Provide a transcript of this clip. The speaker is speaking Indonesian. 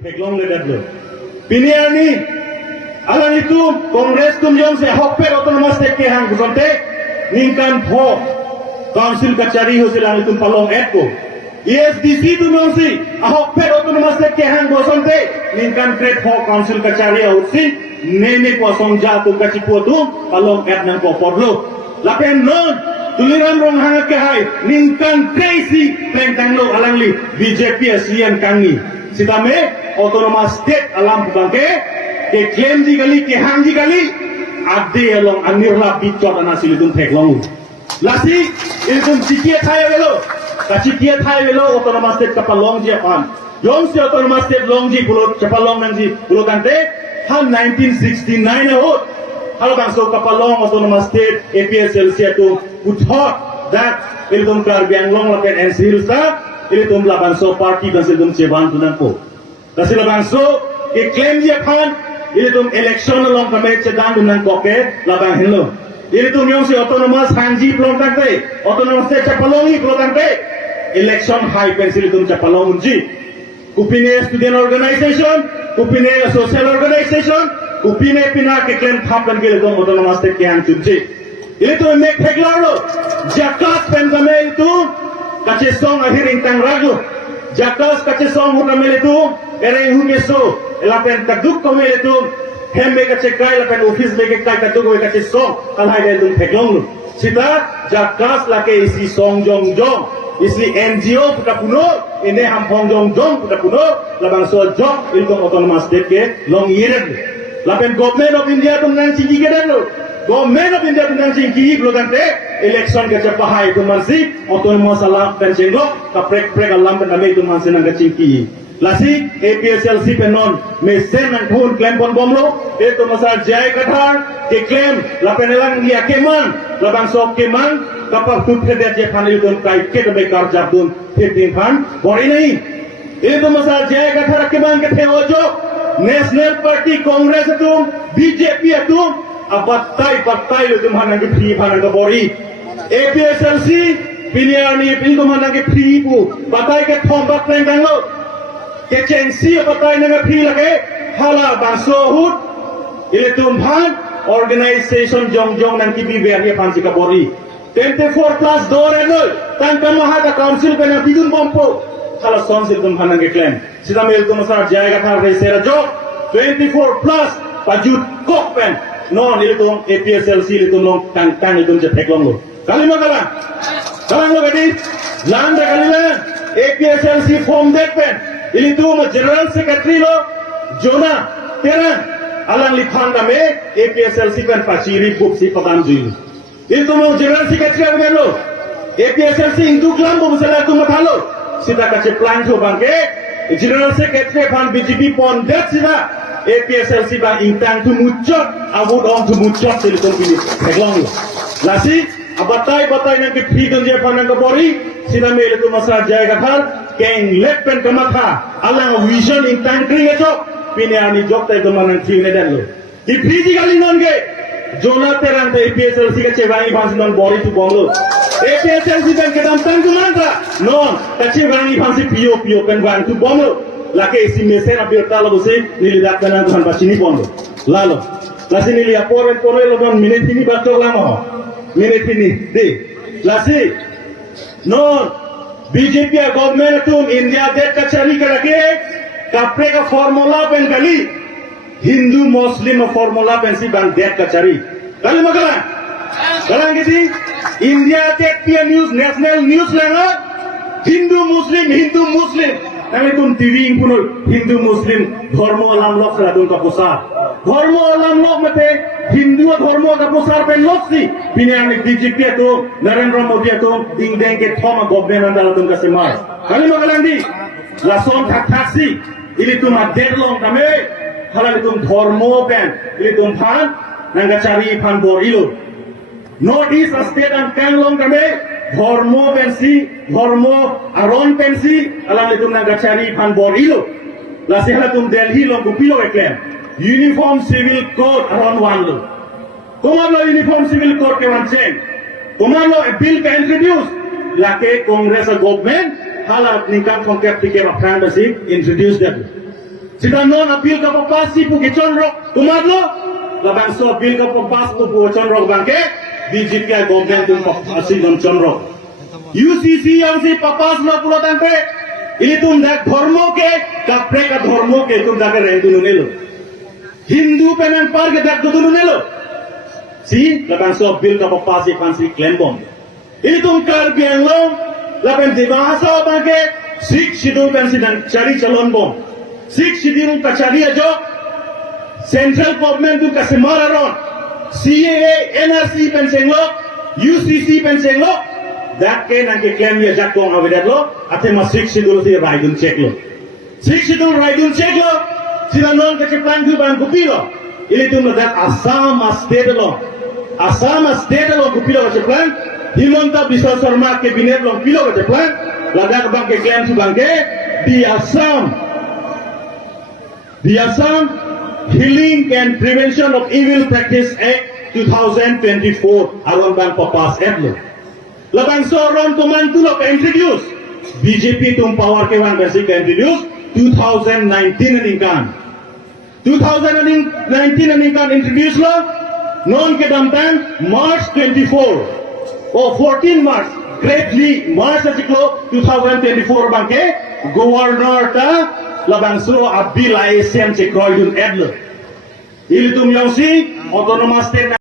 Heklong ledat lo. Pinian ni, alang itu Kongres tumjong se hokper otonomas tek ke hang kusante, ningkan po Council kacari ho silang itu palong etko. ESDC tumjong si hokper otonomas tek ke hang kusante, ningkan kret po Council kacari ho si nene kosong jatuh kacipu tu palong et nang po porlo. Lapen non tuliran rong hang ke hai, ningkan crazy pengtang lo alang li BJP aslian kangi. Sitame otonomas state alam bangke ke claim di kali ke hang di kali ade along anirla bitot anasi lidum teklong lasi ilum cikia thai velo kacikia thai velo otonomas state kapalong ji apan yong si otonomas state long ji pulo kapalong nang ji pulo kante han 1969 hot hal bangso kapalong otonomas state APSLC tu uthot that ilum klar biang long lapen ensilsa ini tuh melaban so parti dan sedang ceban tunan po. Tapi laban so klaim dia kan ini tuh election along kami cedan tunan koke laban hello. Ini tuh yang si otonomas hanji pelong tangte, otonomas cepalongi pelong tangte. Election high pensil tuh cepalong unji. Kupine student organization, kupine social organization, kupine pina klaim thapan ke tuh otonomas ke yang unji. Ini tuh make heklaro, jakat pengamel itu. Kace song ahiring tang ragu jakas kace song huna meletu ereng hukeso elapen kaduk ko meletu hembe kace kai lapen office bege kai kaduk ko kace song kalhai dai dum pheklong sita jakas lake isi song jong jong isi NGO puta puno ene ham phong jong jong puta puno labang so jong ilkom otonomas state ke long yeren lapen government of India tum nang chingi geden lo government of India tum nang chingi lo kante election ke cepahai tu mansi otonomas alam pencenggok kaprek prek alam pename tu mansi nang kecingki lasi APSLC penon mesen nang thun claim pon bomlo itu masal jai kathar ke claim lapenelang dia keman labang sok keman kapag tu phede je phanil tu kai ke be kar jabdun 15 fan bori nahi itu masal jai kathar keman ke theojo national party congress tu BJP tu abatai batai lu tu manang ke free phanang ke bori APSLC pilihan ni pilih mana ke free pu batai ke thom bat tenggang lo ke cengsi batai nang free lage hala baso hut ile tumphan organization jong jong nang kibi beri pansi ka bori 24 plus door enol tangka mahaka council pe na bidun bompo hala council tumphan nang ke claim sida mel tu masar jayega thar re sera jo 24 plus pajut kok pen non ile tu APSLC ile tu long tang ile tu je theklong lo kalima kalang lo gadi landa kalima APSLC form dekpen ini tu general secretary lo Jona Teran alang lipan kami APSLC kan paciri bukti pekan jui itu mau general secretary apa lo APSLC itu kelam bu misalnya tu matalo sita kace plan tu bangke general secretary pan BJP pon dek sita APSLC bang intang tu mucot awut on tu mucot sila tu pilih peglong lo lasi batai nang ke free don je panang ke bori sina mele tu masa jayega thar keng lek pen kamatha alang vision in country echo pine ani jok tai to manang free ne dallo di free ji gali non ge jona terang te APSLC ke chewani phans non bori tu bonglo APSLC ben ke dam tang tu mantra non ta chewani phans pio pen wan tu bonglo lake isi mesen abirta lo se nilidak kana tuhan pasini bonglo lalo lasi nili aporen lo don minute ini batok lama minute ini de lasi non BJP government tu India det kachari karake kapre ka formula pen kali Hindu Muslim formula pen si bang det kachari kali magala kalang gidi India det pia news national news langa Hindu Muslim kami tu TV punul Hindu Muslim dharma alam lok radun kapusa dharma alam lok mate Hindu dharma kapusa pen loksi piniani BJP tu Narendra Modi tu ingdeng ke thoma government andal tu kasemar kali magalandi lason taksi ini tu madelong kami halal itu dharma pen ini tu phan nangga cari phan bor ilu North East state and Kanglong kami dharma pensi dharma aron pensi alam itu nangga cari phan bor ilu lasi halal tu Delhi long kupilo eklem uniform civil code around one lo Kumalo uniform civil code ke wanceng kumalo a bill ka introduce lake congress government hala ningkan kongkep tike apran basi introduce that Sida non apil ka papasi pu ke chonrok tumadlo labang so apil ka papas pu chonrok bangke BJP government tum papasi don chonrok UCC yang si papas lo pulo tangke ini tum dak dharmo ke kapre ka dharmo ke tum dak rendu nelo Hindu pemen par ke dak dudu nelo si labang so apil ka papasi fansi claim bom ini tum kar biang lo labang dibahasa bangke Sikh schedule pen sidang cari calon bom Sikh schedule ka cari ajo central government tu kasi mararon CAA NRC pen senglo UCC pen senglo dak ke nang ke claim ya jak kong awedat lo ate ma Sikh schedule si raidun check lo Sikh schedule raidun check lo sila non ke plan tu ban kupilo ili tu dak Assam state lo kupilo ke plan Himanta Biswa Sharma cabinet lo pilo ke plan ladak bang ke claim tu bang ke di Assam Healing and Prevention of Evil Practice Act 2024 alam bang papas etlo labang soron tumantulo ka introduce BJP tum power ke wan basic ka introduce 2019 aningkan 2019 aningkan introduce lo non ke damtan March 24 or 14 March greatly March article 2024 bangke governor ta labang suruh abil ASM cekroidun edle. Ilitum yang si autonomous state